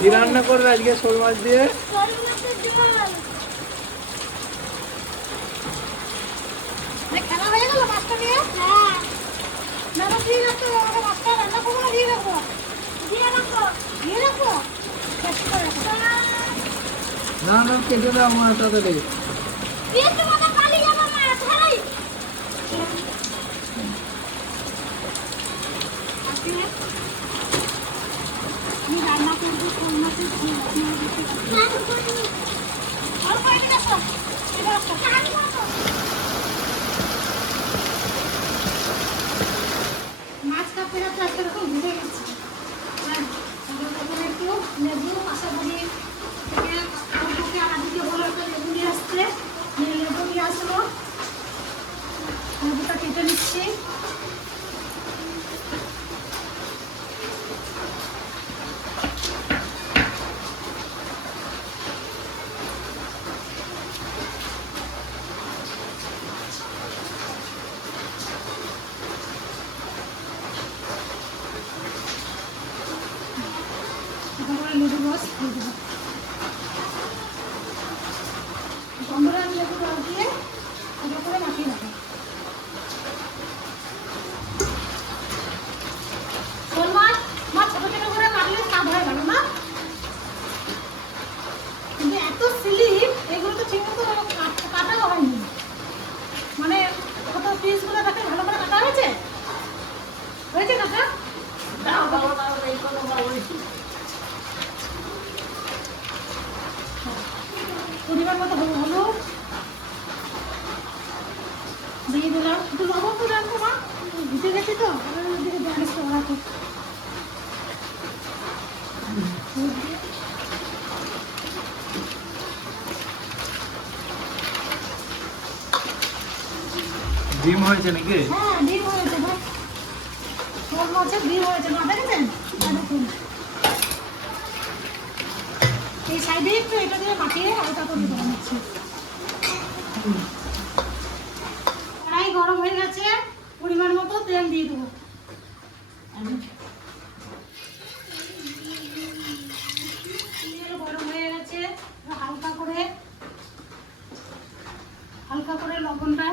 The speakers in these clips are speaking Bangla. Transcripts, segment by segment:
কি রান্না করবে আজকে শোল মাছ দিয়ে? খেলা হয়ে গেল মাছটা দিয়ে? হ্যাঁ। না না ঠিক আছে, আমাকে মাছটা রান্না করবো না, দিয়ে রাখবো? দিয়ে রাখবো। দিয়ে রাখবো? না না কেটে দাও আমার তাড়াতাড়ি। রান্না করবো শোল মাছের ঝোল। মাছ কাপড়ে তো এরকম ঘুরে গেছে। একটু লেবু পাশাপাশি থেকে আদিকে বলে একটা লেবু নিয়ে আসতে, লেবু নিয়ে আসলো, লেবুটা কেটে নিচ্ছি। লেবু রস দিয়ে দেবো। বন্ধুরা আমি লেবু রস দিয়ে ভালো করে মাখিয়ে রাখবো। শোল মাছ ছোট ছোট করে কাটলে স্বাদ হয় ভালো না? কিন্তু এত স্লিপ, এগুলো তো ঠিক মতো কাটাও হয়নি। মানে কত পিসগুলো দেখে ভালো করে কাটা হয়েছে? হয়েছে কাটা? পরিমাণ মতো হলুদ দিয়ে দিলাম, একটু লবণ তো রাখবো না, ভিজে গেছে তো ওদিকে ব্যালেন্স করা রাখো। ডিম হয়েছে নাকি? হ্যাঁ ডিম হয়েছে ভাই, শোল মাছের ডিম হয়েছে না, দেখেছেন? দেখুন এই সাইডে একটু এটা দিয়ে মাখিয়ে হালকা করে ধরে নিচ্ছি। কড়াই গরম হয়ে গেছে, পরিমাণ মতো তেল দিয়ে দেবো। তেল গরম হয়ে গেছে, হালকা করে লবণটা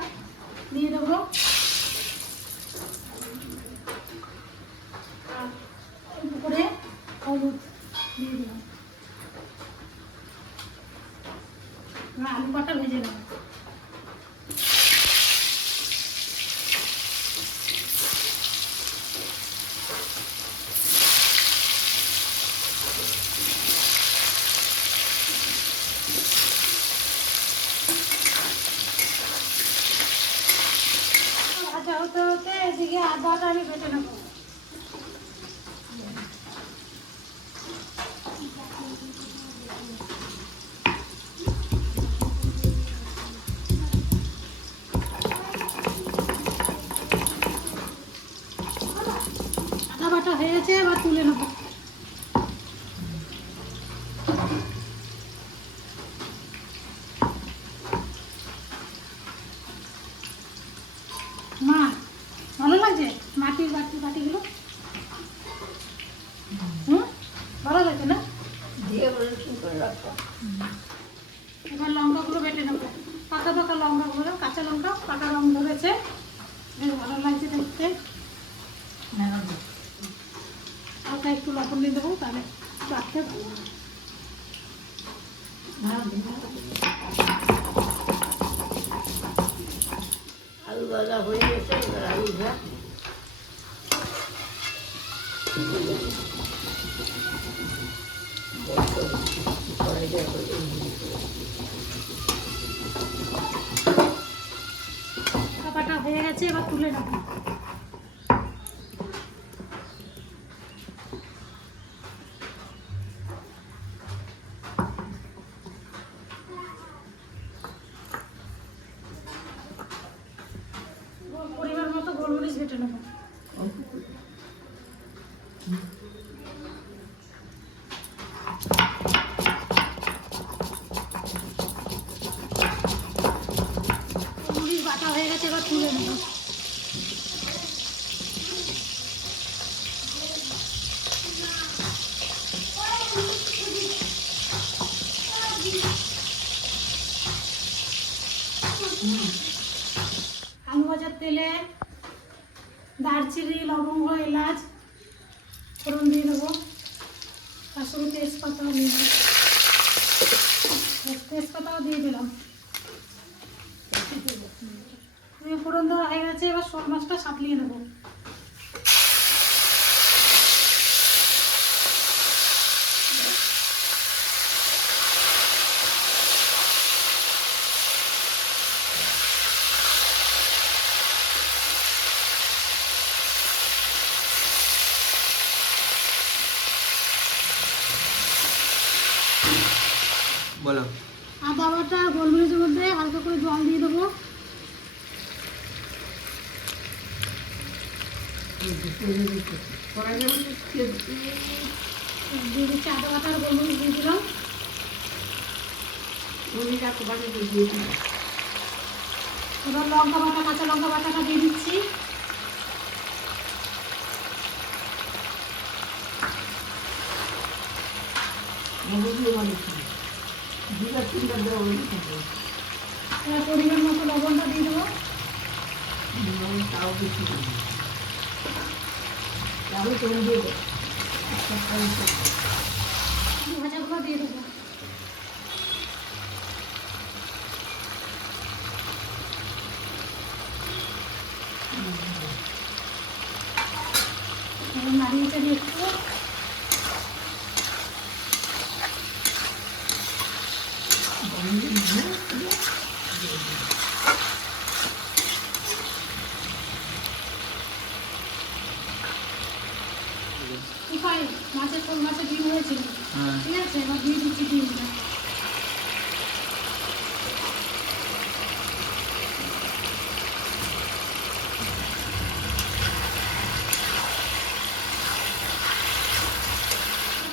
দিয়ে দেবো। অল্প করে হলুদ দিয়ে দেবো। আলু কাটা ভেজে নেবো। ভাজা হতে হতে এদিকে আদাটা আমি বেটে নেবো। আদা বাটা হয়ে গেছে, এবার তুলে নেবো। মা ভালো লাগছে মাটির বাটিগুলো? ভালো লাগছে না? এবার লঙ্কাগুলো বেটে নেবো, পাকা পাকা লঙ্কাগুলো, কাঁচা লঙ্কা পাকা রং ধরেছে, বেশ ভালো লাগছে দেখতে। হালকা একটু লবণ দিয়ে দেবো, তাহলে চাটতে ভালো হবে। আলু ভাজা হয়ে গেছে, এবার আলু ভাজা কাটা হয়ে গেছে। গেছে, এবার তুলে নেব। পরিমাণ মতো গোলমরিচ বেটে নেব। গোলমরিচ বাটা হয়ে গেছে, এবার তুলে নেব। আলু ভাজার তেলে দারচিনি, লবঙ্গ, এলাচ ফোড়ন দিয়ে দেবো। তার সঙ্গে তেজপাতাও দিয়ে দেবো। তেজপাতাও দিয়ে দিলাম। ফোড়ন দেওয়া হয়ে গেছে, এবার শোল মাছটা সাঁতলিয়ে নেবো। বলো। আদা বাটা গোলমরিচের মধ্যে হালকা করে জল দিয়ে দেবো। দিয়ে দিচ্ছি আদা বাটা আর গোলমরিচ দিয়ে দিলাম। এবার লঙ্কা বাটা, কাঁচা লঙ্কা বাটাটা দিয়ে দিচ্ছি। এবার পরিমাণ মতো লবণটা দিয়ে দেবো। ভাজাগুলো দিয়ে দেবো। এবার নাড়িয়ে চাড়িয়ে একটু মাছের শোল মাছের ডিম হয়েছিল, ঠিক আছে? এবার দিয়ে দিচ্ছি ডিমটা।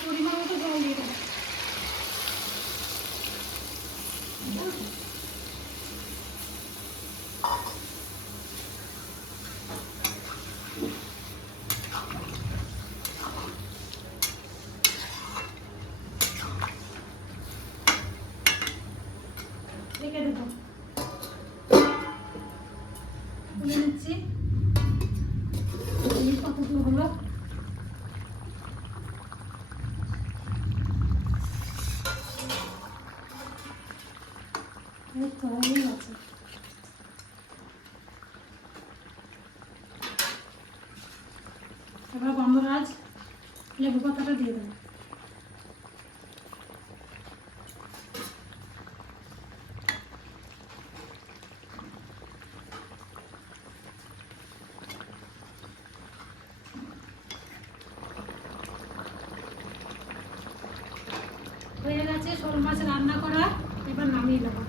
পরিমাণ মতো জল দিয়ে দেবো। রেখে দেবো। তুলে নিচ্ছি। কত দূর হলো? এই তো হয়ে গেছে। এবার গন্ধরাজ লেবু পাতাটা দিয়ে দেবো। হয়ে গেছে শোল মাছ রান্না করা, এবার নামিয়ে দেবো।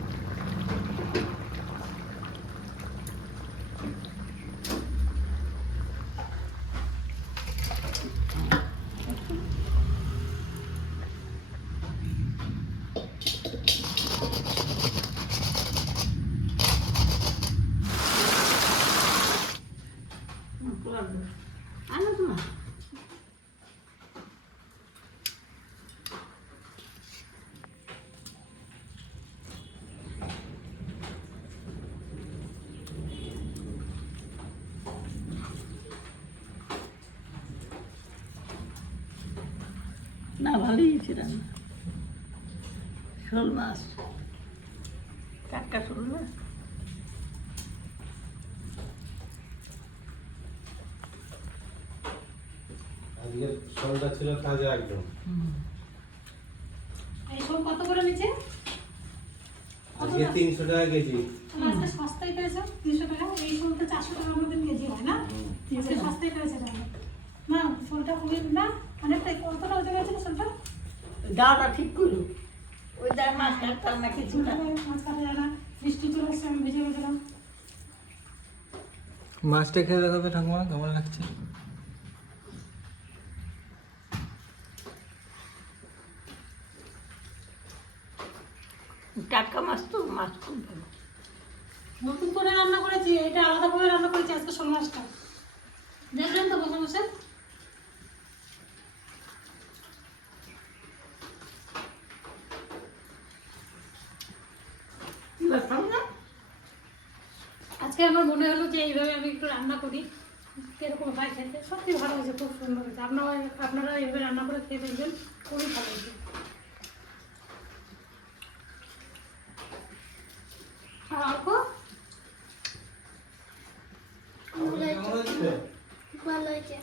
না ভালোই হয়েছে রান্না। শোল মাছ টাটকা শোল মাছ। আজকে শোলটা ছিল তাজা একদম। এই শোল কত করে নিচে? আজকে 300 টাকা কেজি। আজকে সস্তায় পেয়েছো 300 টাকা। এই শোলটা 400 টাকা দাওয়াটা ঠিক করলো ওই দায় মাছ কাটতাম না কিছু না মাছ কাটা যায় না, বৃষ্টি চলে এসছে, আমি ভিজে গেছিলাম। মাছটা খেয়ে দেখো তো ঠাকুমা কেমন লাগছে। টাটকা মাছ তো মাছ খুব ভালো নতুন করে রান্না করেছি, এটা আলাদাভাবে রান্না করেছি আজকে শোল মাছটা। দেখলেন তো বসে বসে। ব্যাপার না আজকে আমার মনে হলো যে এইভাবে আমি একটু রান্না করি, কিরকম হয় খেতে। সত্যি ভালো হয়েছে, খুব সুন্দর হয়েছে। আপনারা এইভাবে রান্না করে খেয়ে দেখবেন, খুবই ভালো হয়েছে। আর অল্প কেমন হয়েছে? ভালো হয়েছে।